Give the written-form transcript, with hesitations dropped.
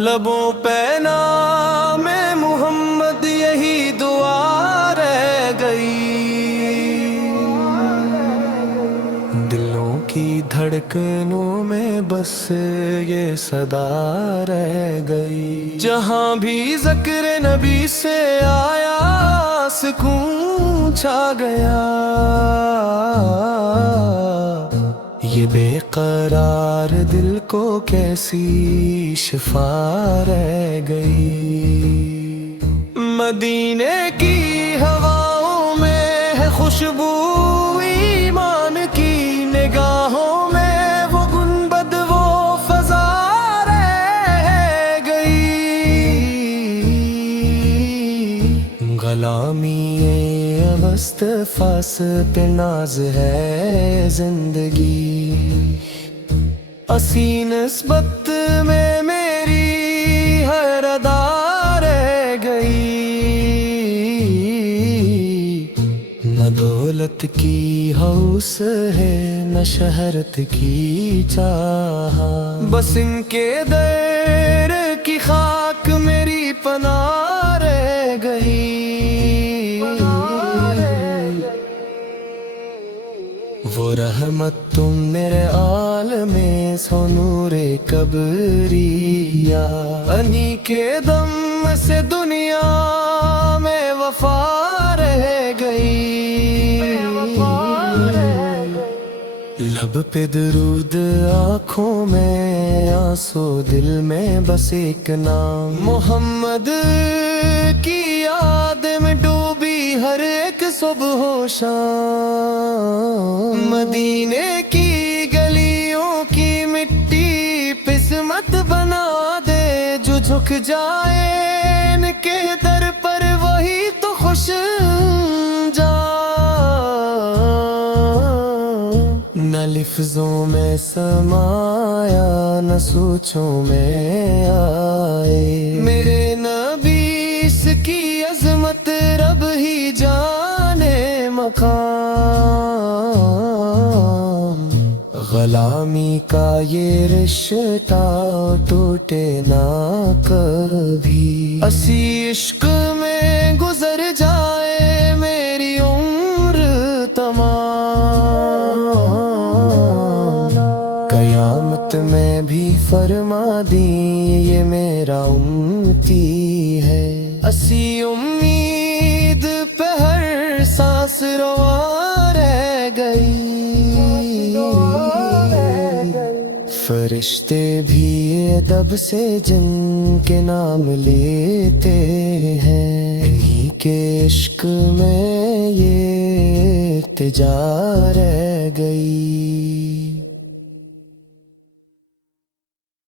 لبوں پہ نام محمد یہی دعا رہ گئی، دلوں کی دھڑکنوں میں بس یہ صدا رہ گئی۔ جہاں بھی ذکر نبی سے آیا سکون چھا گیا، یہ بے قرار دل کو کیسی شفا رہ گئی۔ مدینے کی ہواؤں میں ہے خوشبو ایمان کی، نگاہوں میں وہ گنبد وہ فضا رہ گئی۔ غلامی مصطفیٰ پہ ناز ہے زندگی، اسی نسبت میں میری ہر ادا رہ گئی۔ نہ دولت کی ہوس ہے نہ شہرت کی چاہت، بس ان کے در کی خاک میری پناہ رہ گئی۔ وہ رحمت تم میرے عالم سو نور کبریا، انہی کے دم سے دنیا میں وفا رہ گئی۔ لب پہ درود آنکھوں میں آنسو، دل میں بس ایک نام محمد کی یاد میں ڈوبی ہر ایک صبح و شام۔ مدینے کی گلیوں کی مٹی قسمت بنا دے، جو جھک جائے ان کے در پر وہی تو خوش جا۔ نہ لفظوں میں سمایا نہ سوچوں میں آئے، میرے نبی اس کی عظمت رب ہی جانے مقام۔ غلامی کا یہ رشتہ ٹوٹے نہ کبھی، اسی عشق میں گزر جائے میری عمر تمام۔ قیامت میں بھی فرما دیں یہ میرا امتی ہے، اسی امید پہ ہر سانس روا رہ گئی۔ فرشتے بھی ادب سے جن کے نام لیتے ہیں، انہی کے عشق میں یہ التجا رہ گئی۔